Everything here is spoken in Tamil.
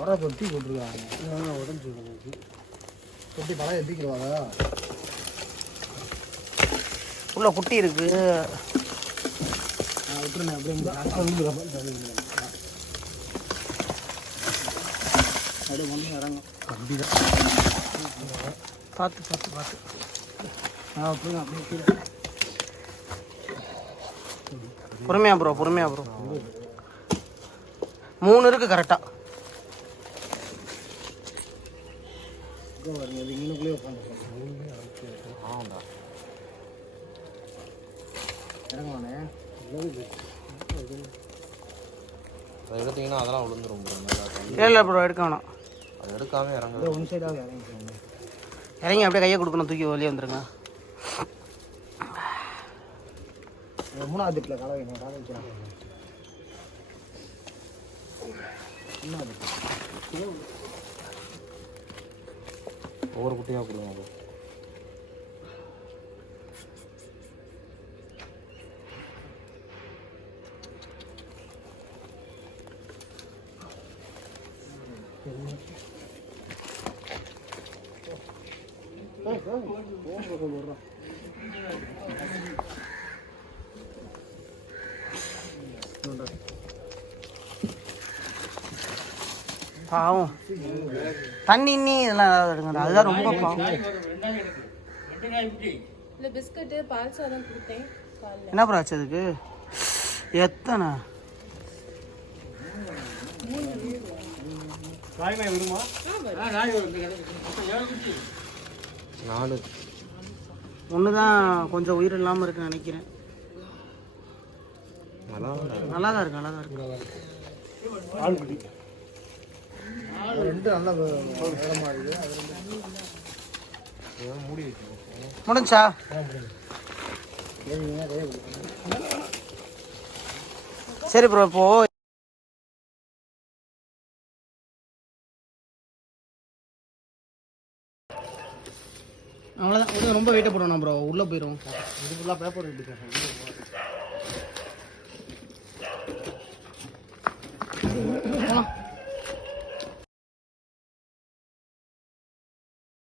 உர தொட்டி போட்டுருக்காங்க. உடஞ்சி தொட்டி பழம் எத்திக்கிடுவாங்க. உள்ள குட்டி இருக்கு. விட்டுருந்தேன் அப்படியே அப்படியே ஒன்று இறங்கும். அப்படி தான் பார்த்து பார்த்து பார்த்து விட்டுருங்க அப்படியே கீழே. பொறுமையா ப்ரோ, பொறுமையா ப்ரோ. 3 இருக்கு கரெக்டா. இங்கனுக்குள்ளே உட்காந்து இறங்குவானே. எடுத்தீங்கன்னா அதெல்லாம் விழுந்துரும். இல்லை ப்ரோ, எடுக்க வேணாம். அது எடுக்காம இறங்க. ஒன் சைடாக இறங்கி இறங்கி அப்படியே கையை கொடுக்கணும், தூக்கி வெளியே வந்துருங்க. 3வது வீட்டில் கடை வைக்கணும். கடை வைக்கிறாங்க. 3வது ஒவ்வொரு குட்டியாக கொடுங்க. பாவம் தண்ணி இன்னி இதெல்லாம் எடுங்க. அதுதான் ரொம்ப பாவம். பிஸ்கட்டு பால் சாதம் கொடுத்தேன். என்ன ப்ரோ ஆச்சு அதுக்கு? எத்தனை 4 ஒன்று தான் கொஞ்சம் உயிர் இல்லாமல் இருக்குன்னு நினைக்கிறேன். நல்லா தான் இருக்கு, நல்லா தான் இருக்கு. ஆள்குட்டி 2 நல்லா இடமா இருக்குது. மூடி வைக்கணும். முடிஞ்சா சரி ப்ரோ. இப்போ அவ்வளோதான். ரொம்ப வெயிட்டாக போடணும் ப்ரோ, உள்ளே போயிடும். இது ஃபுல்லாக பேப்பர் எடுக்க